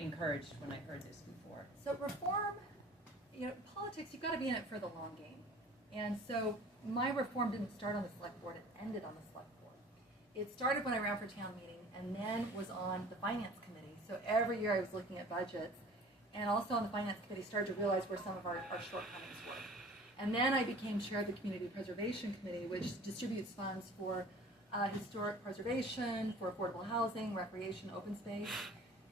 encouraged when I heard this before. So reform, politics, you've got to be in it for the long game. And so my reform didn't start on the select board, it ended on the select board. It started when I ran for town meeting and then was on the finance committee. So every year I was looking at budgets, and also on the finance committee started to realize where some of our shortcomings were. And then I became chair of the community preservation committee, which distributes funds for historic preservation, for affordable housing, recreation, open space.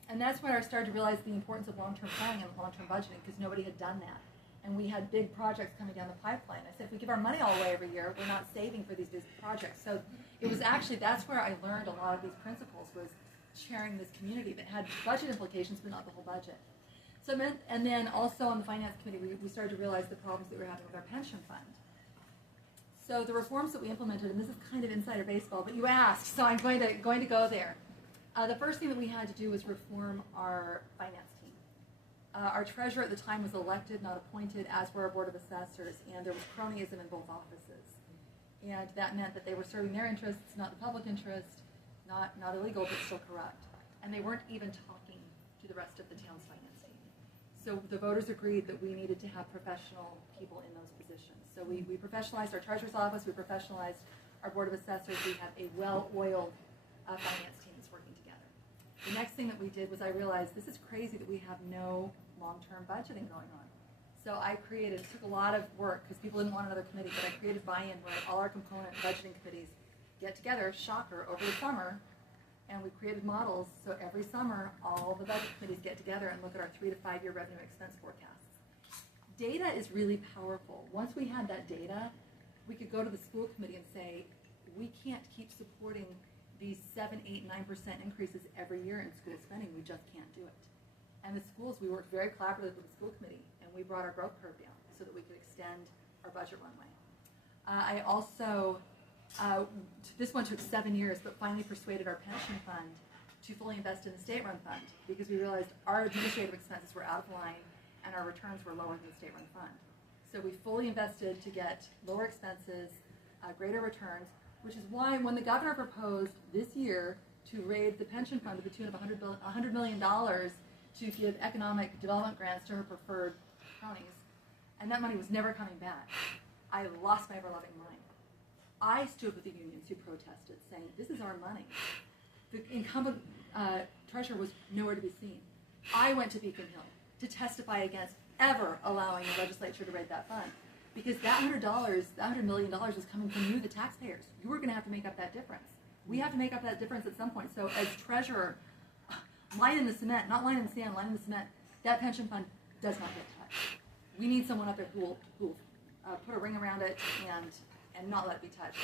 And that's where I started to realize the importance of long-term planning and long-term budgeting, because nobody had done that. And we had big projects coming down the pipeline. I said, if we give our money all away every year, we're not saving for these big projects. So it was actually, that's where I learned a lot of these principles, was chairing this community that had budget implications, but not the whole budget. So, and then also on the finance committee, we started to realize the problems that we were having with our pension fund. So the reforms that we implemented, and this is kind of insider baseball, but you asked, so I'm going to go there. The first thing that we had to do was reform our finance team. Our treasurer at the time was elected, not appointed, as were our board of assessors, and there was cronyism in both offices. And that meant that they were serving their interests, not the public interest, not illegal, but still corrupt. And they weren't even talking to the rest of the town's finance team. So the voters agreed that we needed to have professional people in those positions. So we professionalized our treasurer's office, we professionalized our board of assessors, we have a well-oiled finance team that's working together. The next thing that we did was I realized this is crazy that we have no long-term budgeting going on. So I created, it took a lot of work because people didn't want another committee, but I created buy-in where all our component budgeting committees get together, shocker, over the summer, and we created models. So every summer, all the budget committees get together and look at our 3 to 5 year revenue expense forecasts. Data is really powerful. Once we had that data, we could go to the school committee and say, we can't keep supporting these 7, 8, 9% increases every year in school spending. We just can't do it. And the schools, we worked very collaboratively with the school committee, and we brought our growth curve down so that we could extend our budget runway. I also, this one took 7 years, but finally persuaded our pension fund to fully invest in the state-run fund, because we realized our administrative expenses were out of line and our returns were lower than the state-run fund. So we fully invested to get lower expenses, greater returns, which is why when the governor proposed this year to raise the pension fund to the tune of $100 million to give economic development grants to her preferred cronies, and that money was never coming back, I lost my ever-loving mind. I stood with the unions who protested, saying, this is our money. The incumbent treasurer was nowhere to be seen. I went to Beacon Hill to testify against ever allowing the legislature to raid that fund, because that $100 million is coming from you, the taxpayers. You are going to have to make up that difference. We have to make up that difference at some point. So as treasurer, line in the cement, not line in the sand, line in the cement, that pension fund does not get touched. We need someone out there who will put a ring around it and not let it be touched.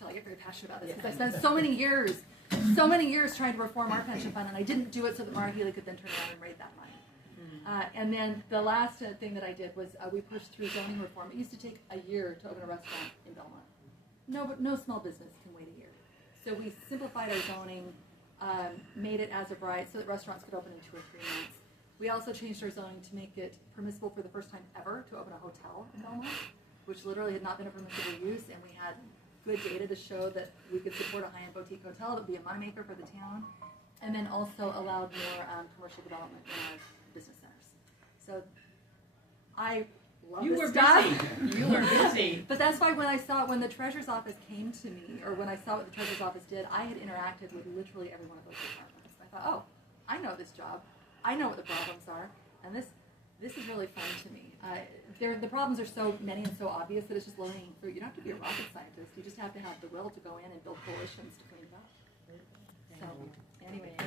So I get very passionate about this because I spent so many years trying to reform our pension fund, and I didn't do it so that Mara Healy could then turn around and raid that money. And then the last thing that I did was we pushed through zoning reform. It used to take a year to open a restaurant in Belmont. No small business can wait a year. So we simplified our zoning, made it as of right so that restaurants could open in 2 or 3 months. We also changed our zoning to make it permissible for the first time ever to open a hotel in Belmont, which literally had not been a permissible use, and we had good data to show that we could support a high-end boutique hotel that would be a moneymaker for the town, and then also allowed more commercial development in our business centers. So I love this stuff. You were busy. But that's why when the treasurer's office came to me, or when I saw what the treasurer's office did, I had interacted with literally every one of those departments. I thought, oh, I know this job. I know what the problems are, and this is really fun to me. The problems are so many and so obvious that it's just low-hanging fruit. You don't have to be a rocket scientist. You just have to have the will to go in and build coalitions to clean it up. So, anyway.